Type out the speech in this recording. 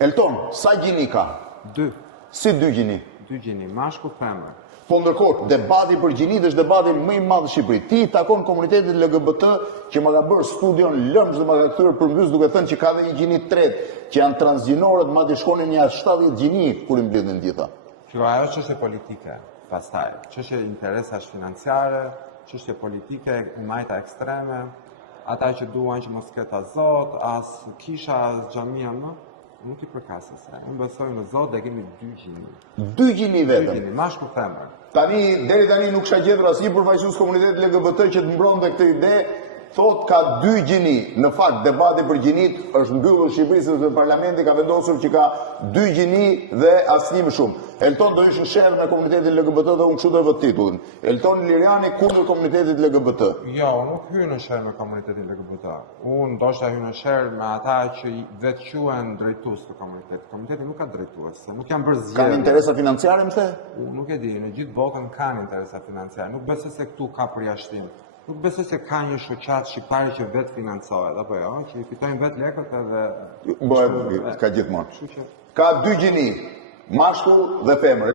Elton, sa gjini ka? 2. Si 2 gjini? 2 gjini, mashkull, femër. Po ndërkohë, debati për gjinit është debati më i madh në Shqipëri. Ti takon komunitetit LGBT që më ka bërë studion lëmsh dhe më ka kthyer përmbys duke thënë që ka dhe një gjini tretë, që janë transgjinorët, madje shkonin një 70 gjini kur i mbledhin gjitha. Kjo ajo çështje politike, pastaj, çështje interesash financiare, çështje politike, majta ekstreme, ata që duan që mos ketë as Zot, as kisha, as xhamia më, nuk i përkas asaj. Unë besoj në Zot dhe kemi 2 gjini. 2 gjini vetëm. 2 gjini, mashkull, femër. Deri tani nuk kisha gjetur asnjë përfaqësues komunitetit LGBT që të mbronte këtë ide, thot ka 2 gjini. Në fakt, debati për gjinit është mbyllur në Shqipëri sepse parlamenti ka vendosur që ka 2 gjini dhe asnjë më shumë. Elton do ishte në sherr me komunitetin LGBT dhe unë kështu do e vë titullin. Elton Liriani kundër komunitetit LGBT. Jo, nuk hyn në sherr me komunitetin LGBT. Unë ndoshta hyn në sherr me ata që vetë quhen drejtues të komunitetit. Komuniteti nuk ka drejtues, nuk janë bërë zgjedhje. Kanë interesa financiare më the? Unë nuk e di, në gjithë botën kanë interesa financiare. Nuk besoj se këtu ka përjashtim. Nuk besoj se ka një shoqat shqiptare që vetë financohet, apo jo, që i fitojnë vetë lekët edhe... Ka gjithmonë. Ka 2 gjini, mashkull dhe femër.